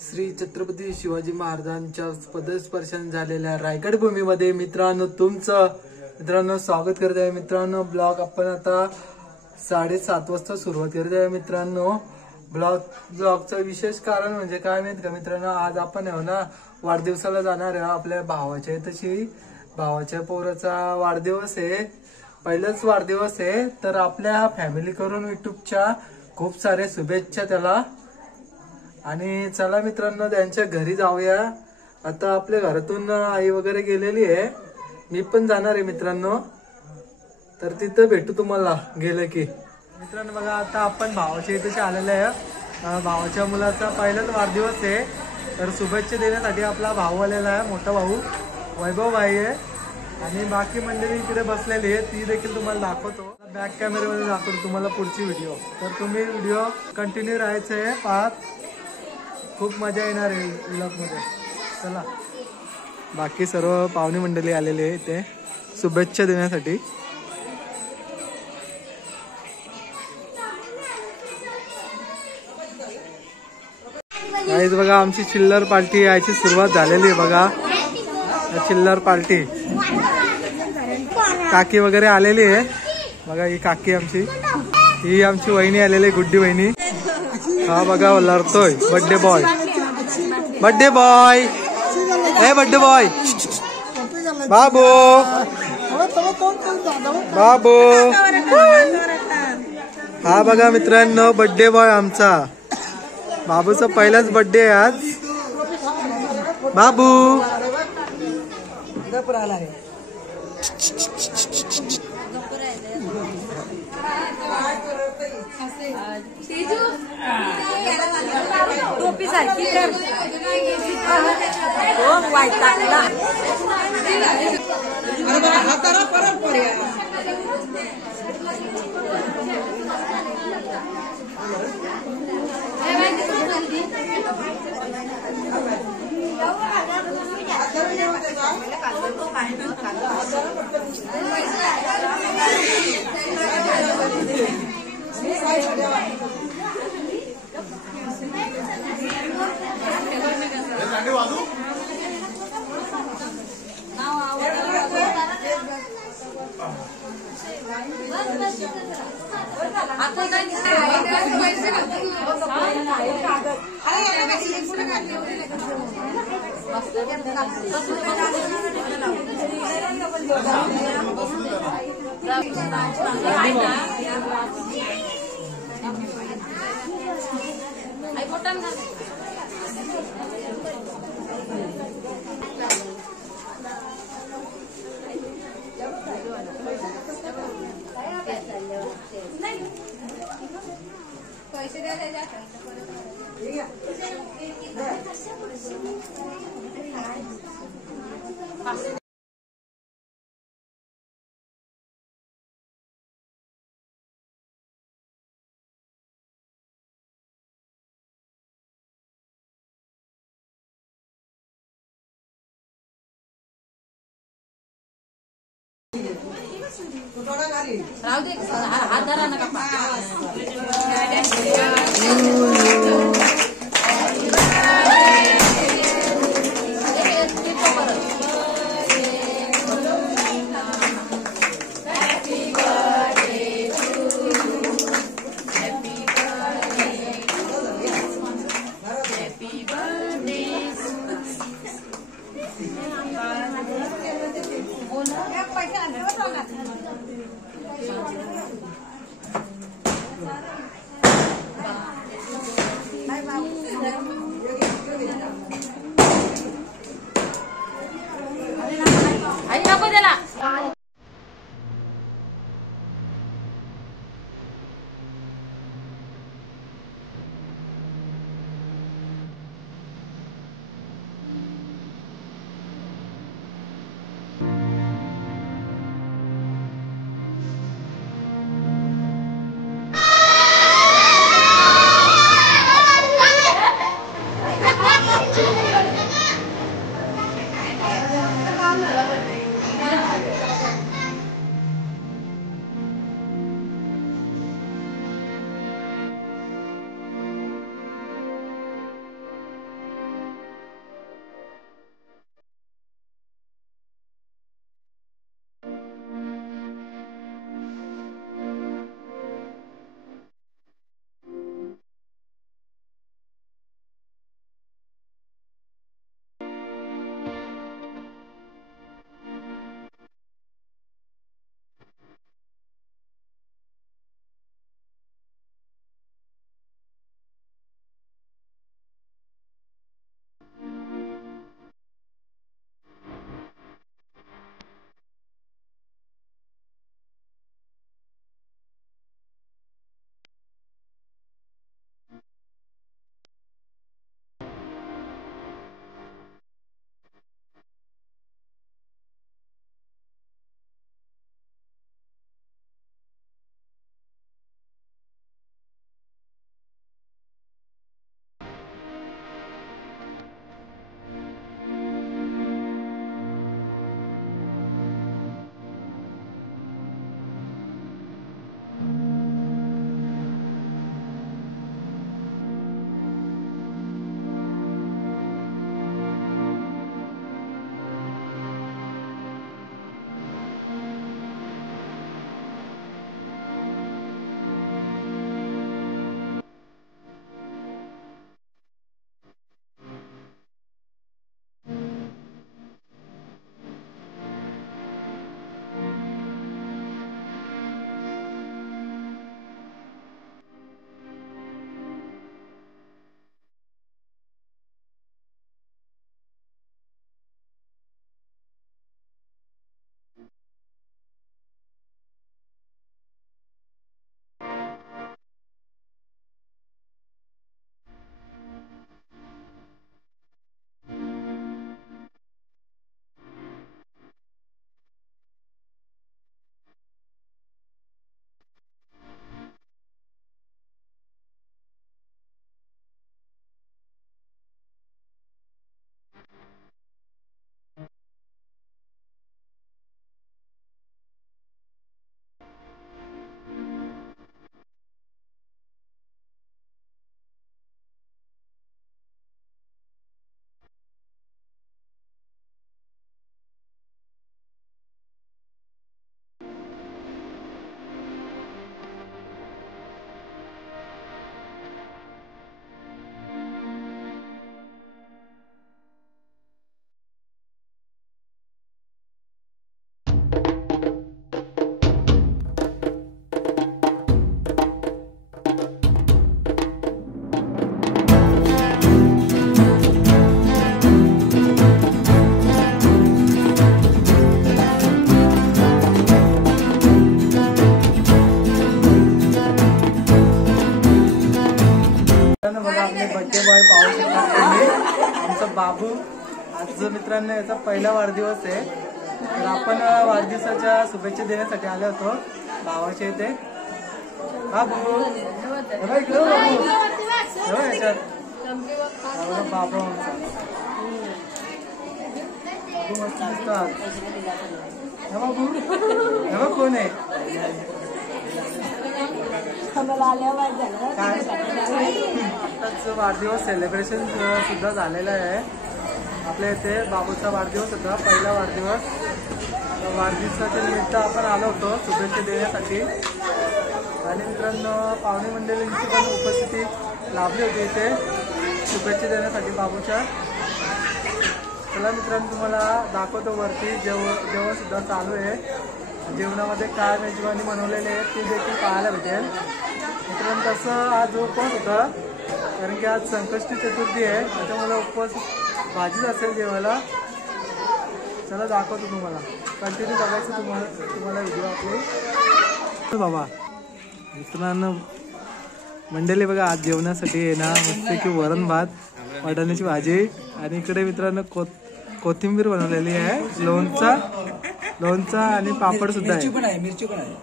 श्री छत्रपती शिवाजी महाराजांच्या पदस्पर्शन झालेल्या रायगड भूमीमध्ये मित्रांनो स्वागत करत आहे। मित्रांनो ब्लॉग आपण आता 7:30 वाजता सुरुवात करत आहे। मित्रांनो ब्लॉगचं विशेष कारण म्हणजे काय माहित का मित्रांनो, आज आपण ना वाढदिवसाला जाणार आहे आपल्या भावाच्या तशी भावाच्या पोराचा वाढदिवस आहे, पहिलाच वाढदिवस आहे। तर आपल्या फॅमिली करून युट्यूबच्या खूप सारे शुभेच्छा त्याला। आणि चला मित्रांनो त्यांच्या घरी जाऊया। आता आपल्या घरातून आई वगैरे गेलेली आहे, मी पण जाणार आहे मित्रांनो, तर तिथं भेटू तुम्हाला गेलं की। मित्रांनो बघा आता आपण भावाच्या इथे आलेले आहे, भावाच्या मुलाचा पहिलाच वाढदिवस आहे, तर शुभेच्छा देण्यासाठी आपला भाऊ आलेला आहे, मोठा भाऊ वैभव भाई आहे। आणि बाकी मंडळी इकडे बसलेली आहे, ती देखील तुम्हाला दाखवतो, बॅक कॅमेऱ्यामध्ये दाखवतो तुम्हाला पुढची व्हिडिओ, तर तुम्ही व्हिडिओ कंटिन्यू राहायचं आहे पाहत, खूप मजा येणार आहे व्लॉग मध्ये। चला बाकी सर्व पाहुणे मंडळी आलेले आहे ते शुभेच्छा देण्यासाठी। गाईज बघा आमची चिल्लर पार्टी यायची सुरुवात झालेली आहे बघा, चिल्लर पार्टी काकी वगैरे आलेली आहे बघा, ही काकी आमची, ही आमची वहिनी आलेली गुड्डी वहिनी। हा बघा लढतोय बर्थडे बॉय, बर्थडे बॉय, हे बर्थडे बॉय बाबू बाबू। हा बघा मित्रांनो बर्थडे बॉय आमचा, बाबूचा पहिलाच बर्थडे आहे आज, बाबू टोपी सारखी कर हो वाईट टाकला पैसे द्यायला राहू दे, हात धरा नका आमचा बाबू आज मित्रांनो याचा पहिला वाढदिवस आहे. तर आपण वाढदिवसाच्या शुभेच्छा देण्यासाठी आलो होतो भावाच्या इथे. बाबू इकडे याच्यात बाबू आमचा मस्त दिसतात. बाबू कोण आहे आताच वाढदिवस सेलिब्रेशन सुद्धा झालेलं आहे आपल्या इथे. बाबूचा वाढदिवस होता, पहिला वाढदिवस. वाढदिवसाच्या निमित्त आपण आलो होतो शुभेच्छा देण्यासाठी. आणि मित्रांनो पाहुणे मंडळींची पण उपस्थिती लाभली होती इथे शुभेच्छा देण्यासाठी बाबूच्या. चला मित्रांनो तुम्हाला दाखवतो वरती जेवण सुद्धा चालू आहे. जेवणामध्ये काय मेजवानी बनवलेले आहे ते देखील पाहायला भेटेल. मित्रांनो तसं आज उपवास होता कारण की आज संकष्टी चतुर्थी आहे, त्याच्यामुळे उपवास भाजीच असेल जेवायला. चला दाखवतो तुम्हाला, कंटिन्यू बघायचं तुम्हाला व्हिडिओ आपले. बाबा मित्रांनो मंडळी बघा आज जेवणासाठी आहे ना मस्त की वरण भात, वाटाण्याची भाजी आणि इकडे मित्रांनो कोथिंबीर बनवलेली आहे, लोणचा आणि पापड सुद्धा आहे. मिरची पण आहे.